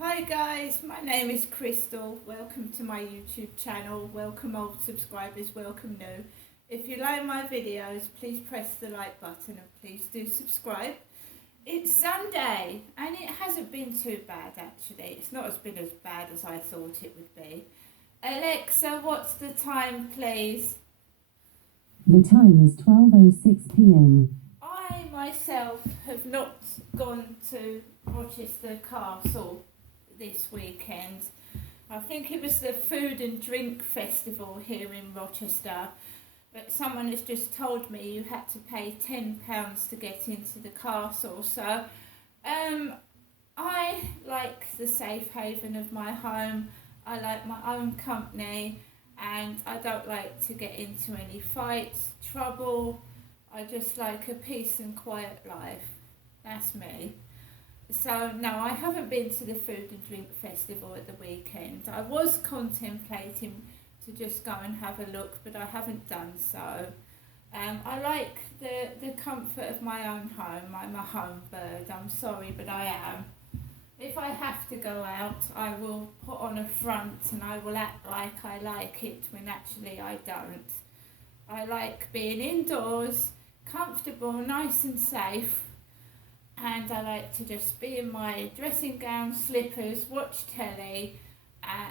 Hi guys, my name is Crystal. Welcome to my YouTube channel. Welcome old subscribers, welcome new. If you like my videos, please press the like button and please do subscribe. It's Sunday and it hasn't been too bad actually. It's not been as bad as I thought it would be. Alexa, what's the time please? The time is 12:06 p.m. I myself have not gone to Rochester Castle this weekend. I think it was the Food and Drink Festival here in Rochester, but someone has just told me you had to pay £10 to get into the castle. So I like the safe haven of my home. I like my own company and I don't like to get into any fights, trouble. I just like a peace and quiet life. That's me. So no, I haven't been to the Food and Drink Festival at the weekend. I was contemplating to just go and have a look, but I haven't done so. I like the comfort of my own home. I'm a home bird. I'm sorry, but I am. If I have to go out, I will put on a front and I will act like I like it when actually I don't. I like being indoors, comfortable, nice and safe, and I like to just be in my dressing gown, slippers, watch telly,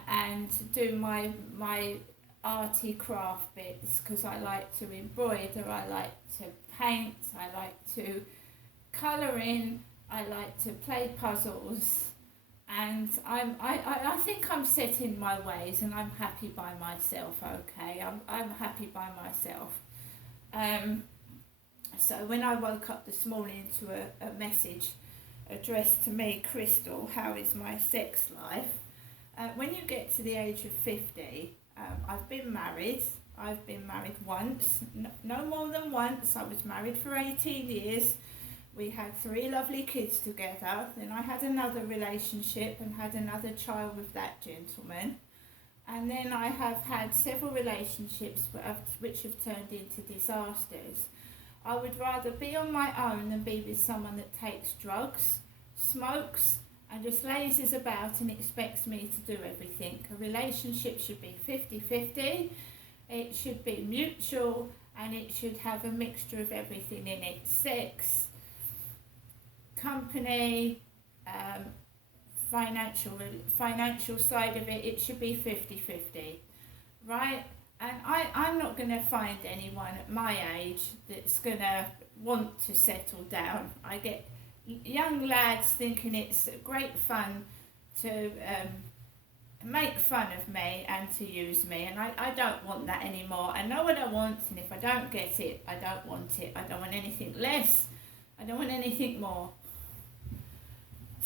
and do my arty craft bits because I like to embroider, I like to paint, I like to colour in, I like to play puzzles, and I think I'm set in my ways and I'm happy by myself. Okay, I'm happy by myself. So when I woke up this morning to a message addressed to me, Crystal, how is my sex life? When you get to the age of 50, I've been married. I've been married once, no more than once. I was married for 18 years. We had 3 lovely kids together. Then I had another relationship and had another child with that gentleman. And then I have had several relationships which have turned into disasters. I would rather be on my own than be with someone that takes drugs, smokes, and just lazes about and expects me to do everything. A relationship should be 50-50, it should be mutual, and it should have a mixture of everything in it. Sex, company, financial side of it, it should be 50-50, right? And I'm not going to find anyone at my age that's going to want to settle down. I get young lads thinking it's great fun to make fun of me and to use me, and I don't want that anymore. I know what I want, and if I don't get it, I don't want it. I don't want anything less, I don't want anything more.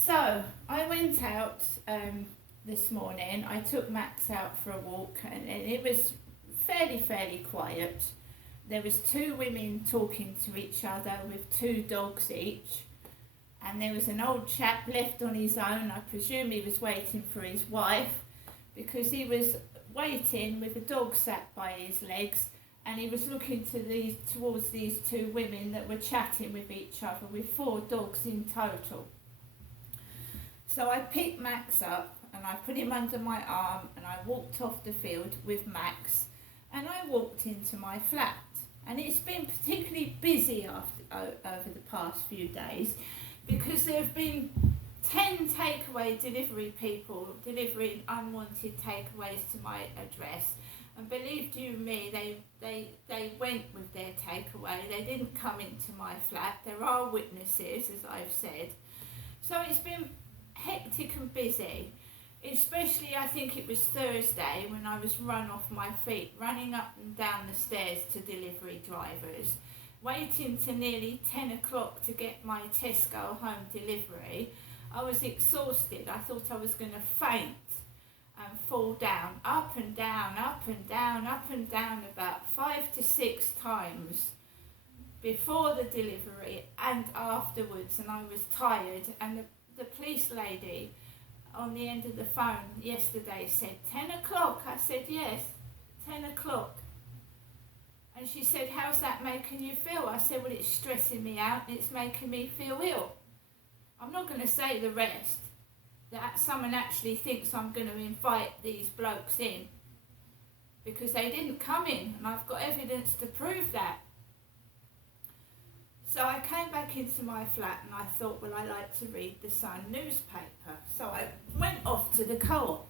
So I went out this morning. I took Max out for a walk, and it was fairly quiet. There was 2 women talking to each other with 2 dogs each, and there was an old chap left on his own. I presume he was waiting for his wife, because he was waiting with a dog sat by his legs, and he was looking towards these 2 women that were chatting with each other with 4 dogs in total. So I picked Max up and I put him under my arm and I walked off the field with Max, and I walked into my flat. And it's been particularly busy over the past few days because there have been 10 takeaway delivery people delivering unwanted takeaways to my address. And believe you me, they went with their takeaway. They didn't come into my flat. There are witnesses, as I've said. So it's been hectic and busy. Especially, I think it was Thursday when I was run off my feet, running up and down the stairs to delivery drivers, waiting to nearly 10 o'clock to get my Tesco home delivery. I was exhausted. I thought I was going to faint and fall down, up and down, up and down, up and down about 5 to 6 times before the delivery and afterwards, and I was tired. And the police lady on the end of the phone yesterday said, 10 o'clock? I said, yes, 10 o'clock. And she said, how's that making you feel? I said, well, it's stressing me out and it's making me feel ill. I'm not going to say the rest. that someone actually thinks I'm going to invite these blokes in, because they didn't come in, and I've got evidence to prove that. So I came back into my flat and I thought, well, I like to read the Sun newspaper. So I went off to the co-op.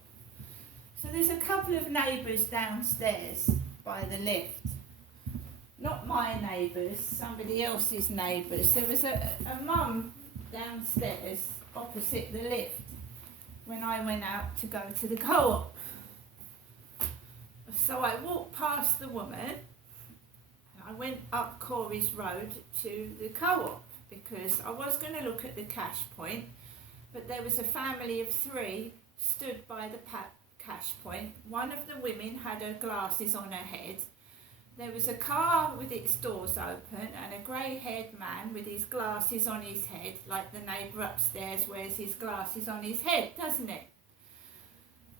So there's a couple of neighbours downstairs by the lift. Not my neighbours, somebody else's neighbours. There was a mum downstairs opposite the lift when I went out to go to the co-op. So I walked past the woman and I went up Corey's Road to the co-op because I was going to look at the cash point, but there was a family of 3 stood by the cash point. One of the women had her glasses on her head. There was a car with its doors open and a grey-haired man with his glasses on his head, like the neighbour upstairs wears his glasses on his head, doesn't it?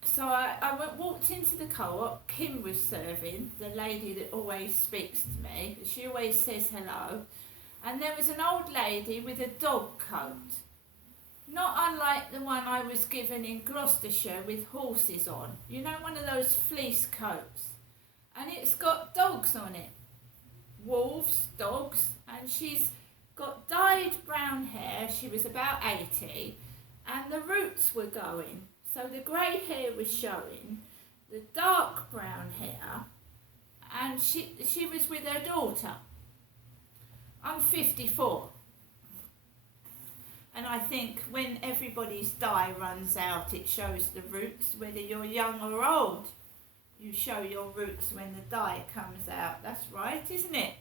So I walked into the co-op. Kim was serving, the lady that always speaks to me. She always says hello. And there was an old lady with a dog coat, not unlike the one I was given in Gloucestershire with horses on. You know, one of those fleece coats. And it's got dogs on it. Wolves, dogs, and she's got dyed brown hair. She was about 80, and the roots were going. So the grey hair was showing, the dark brown hair, and she was with her daughter. I'm 54. And I think when everybody's dye runs out, it shows the roots, whether you're young or old. You show your roots when the dye comes out. That's right, isn't it?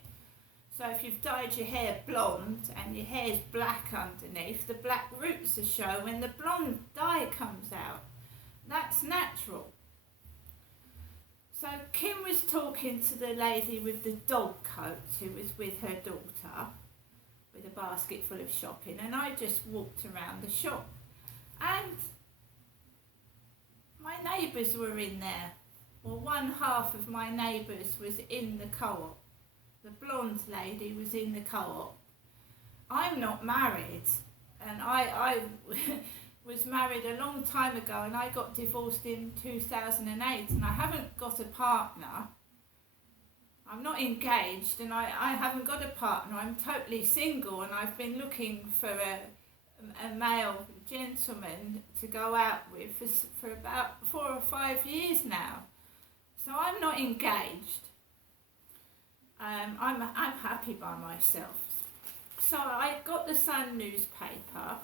So if you've dyed your hair blonde and your hair's black underneath, the black roots will show when the blonde dye comes out. That's natural. So Kim was talking to the lady with the dog coat who was with her daughter with a basket full of shopping, and I just walked around the shop. And my neighbours were in there. Well, one half of my neighbours was in the co-op. The blonde lady was in the co-op. I'm not married, and I was married a long time ago, and I got divorced in 2008, and I haven't got a partner. I'm not engaged, and I haven't got a partner. I'm totally single, and I've been looking for a male gentleman to go out with for about 4 or 5 years now. So I'm not engaged. I'm happy by myself. So I got the Sun newspaper,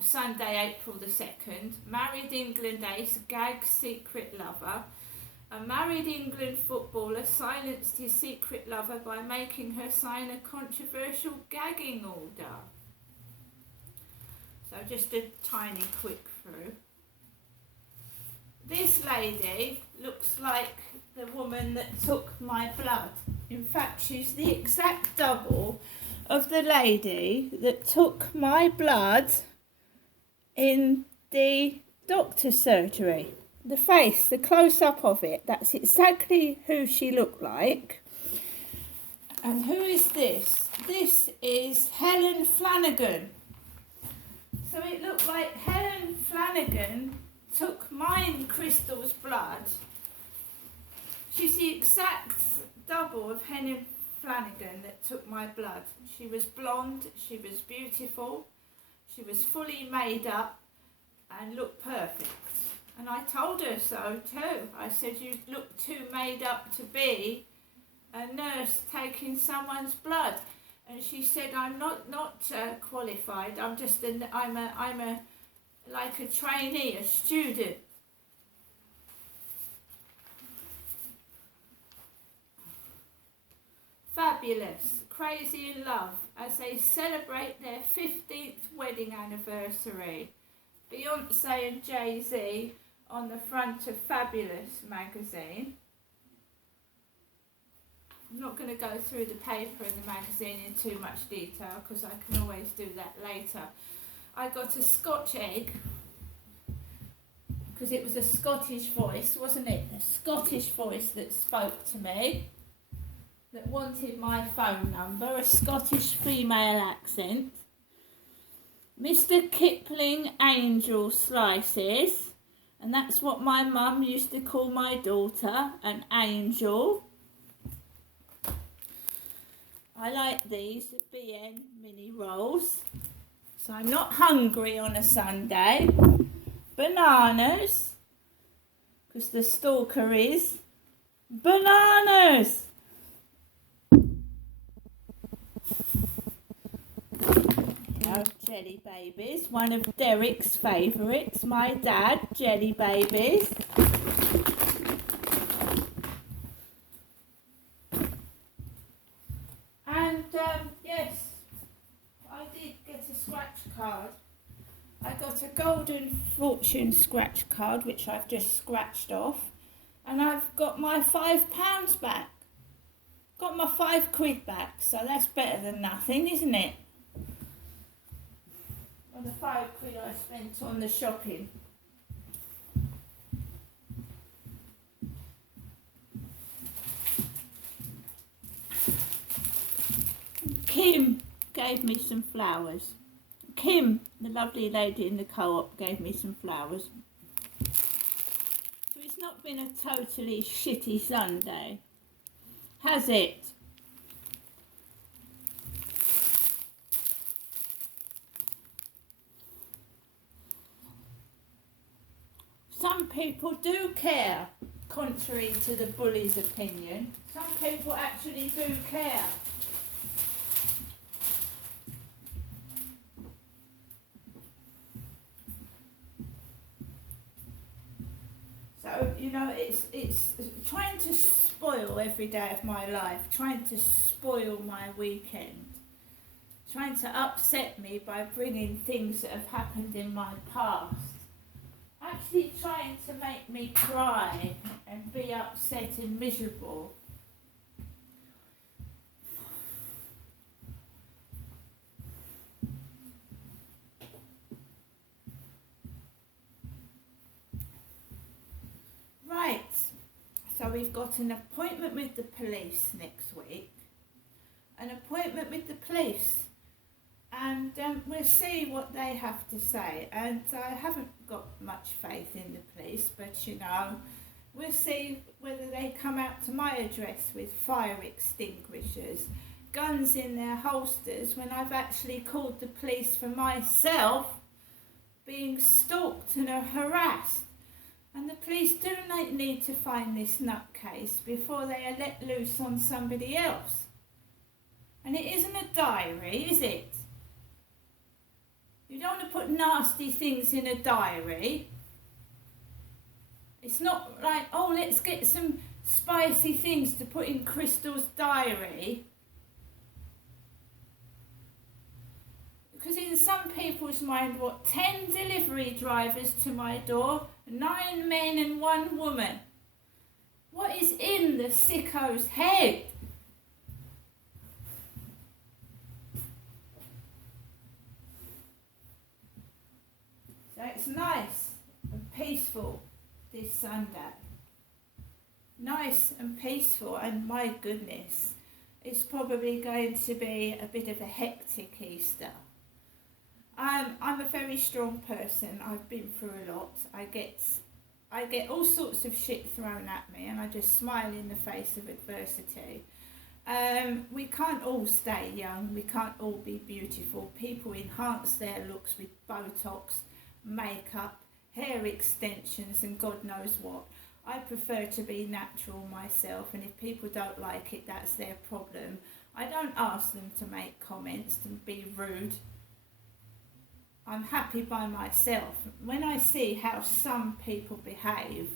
Sunday, April the 2nd. Married England ace, gags secret lover. A married England footballer silenced his secret lover by making her sign a controversial gagging order. So just a tiny quick through. This lady looks like the woman that took my blood. In fact, she's the exact double of the lady that took my blood in the doctor's surgery. The face, the close-up of it, that's exactly who she looked like. And who is this? This is Helen Flanagan. So it looked like Helen Flanagan took mine, Crystal's blood. She's the exact double of Helen Flanagan that took my blood. She was blonde, she was beautiful, she was fully made up and looked perfect. And I told her so too. I said, you look too made up to be a nurse taking someone's blood. And she said, I'm not qualified. I'm like a trainee, a student. Fabulous, crazy in love as they celebrate their 15th wedding anniversary. Beyonce and Jay-Z on the front of Fabulous magazine. I'm not going to go through the paper and the magazine in too much detail because I can always do that later. I got a Scotch egg because it was a Scottish voice, wasn't it? A Scottish voice that spoke to me, that wanted my phone number, a Scottish female accent. Mr. Kipling Angel Slices, and that's what my mum used to call my daughter, an angel. I like these BN mini rolls, so I'm not hungry on a Sunday. Bananas, because the stalker is bananas. Jelly babies, one of Derek's favourites, my dad, jelly babies. And yes, I did get a scratch card. I got a Golden Fortune scratch card, which I've just scratched off, and I've got my £5 back. Got my £5 back, so that's better than nothing, isn't it? On the £5 I spent on the shopping. Kim gave me some flowers. Kim, the lovely lady in the co-op, gave me some flowers. So it's not been a totally shitty Sunday, has it? Some people do care, contrary to the bully's opinion. Some people actually do care. So, you know, it's trying to spoil every day of my life, trying to spoil my weekend, trying to upset me by bringing things that have happened in my past. Actually trying to make me cry and be upset and miserable. Right, so we've got an appointment with the police next week. An appointment with the police. And we'll see what they have to say. And I haven't got much faith in the police, but you know, we'll see whether they come out to my address with fire extinguishers, guns in their holsters, when I've actually called the police for myself, being stalked and harassed. And the police do need to find this nutcase before they are let loose on somebody else. And it isn't a diary, is it? You don't want to put nasty things in a diary. It's not like, oh, let's get some spicy things to put in Crystal's diary. Because in some people's mind, 10 delivery drivers to my door, 9 men and 1 woman. What is in the sicko's head? So it's nice and peaceful this Sunday. Nice and peaceful, and my goodness, it's probably going to be a bit of a hectic Easter. I'm a very strong person. I've been through a lot. I get all sorts of shit thrown at me, and I just smile in the face of adversity. We can't all stay young. We can't all be beautiful. People enhance their looks with Botox, makeup, hair extensions, and God knows what. I prefer to be natural myself, and if people don't like it, that's their problem. I don't ask them to make comments and be rude. I'm happy by myself. When I see how some people behave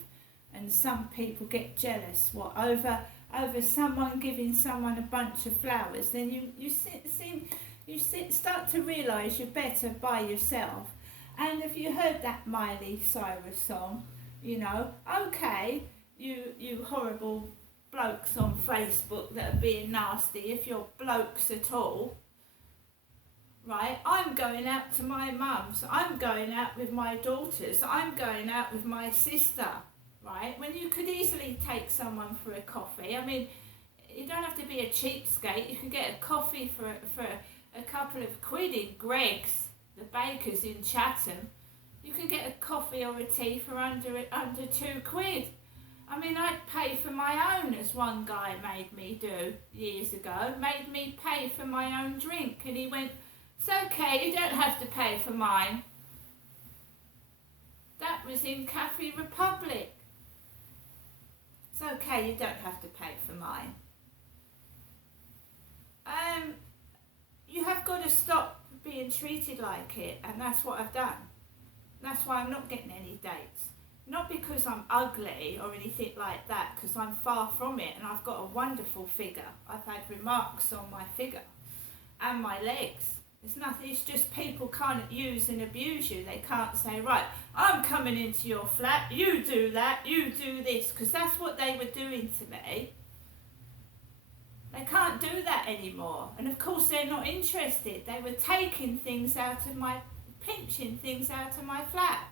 and some people get jealous, over someone giving someone a bunch of flowers, then you start to realise you're better by yourself. And if you heard that Miley Cyrus song, you know, okay, you horrible blokes on Facebook that are being nasty, if you're blokes at all, right? I'm going out to my mum's, I'm going out with my daughters, I'm going out with my sister, right? When you could easily take someone for a coffee. I mean, you don't have to be a cheapskate. You can get a coffee for a couple of quid in Greggs, the baker's in Chatham, you can get a coffee or a tea for under £2. I mean, I'd pay for my own, as one guy made me do years ago, made me pay for my own drink, and he went, "It's okay, you don't have to pay for mine." That was in Cafe Republic. It's okay, you don't have to pay for mine. You have got to stop being treated like it, and that's what I've done. That's why I'm not getting any dates. Not because I'm ugly or anything like that, because I'm far from it, and I've got a wonderful figure. I've had remarks on my figure and my legs. It's nothing, it's just people can't use and abuse you. They can't say, right, I'm coming into your flat, you do that, you do this, because that's what they were doing to me. They can't do that anymore. And of course they're not interested. They were taking things out of my, pinching things out of my flat.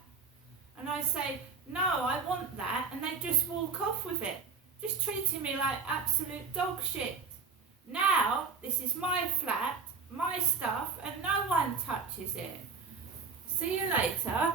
And I say, no, I want that, and they just walk off with it. Just treating me like absolute dog shit. Now, this is my flat, my stuff, and no one touches it. See you later.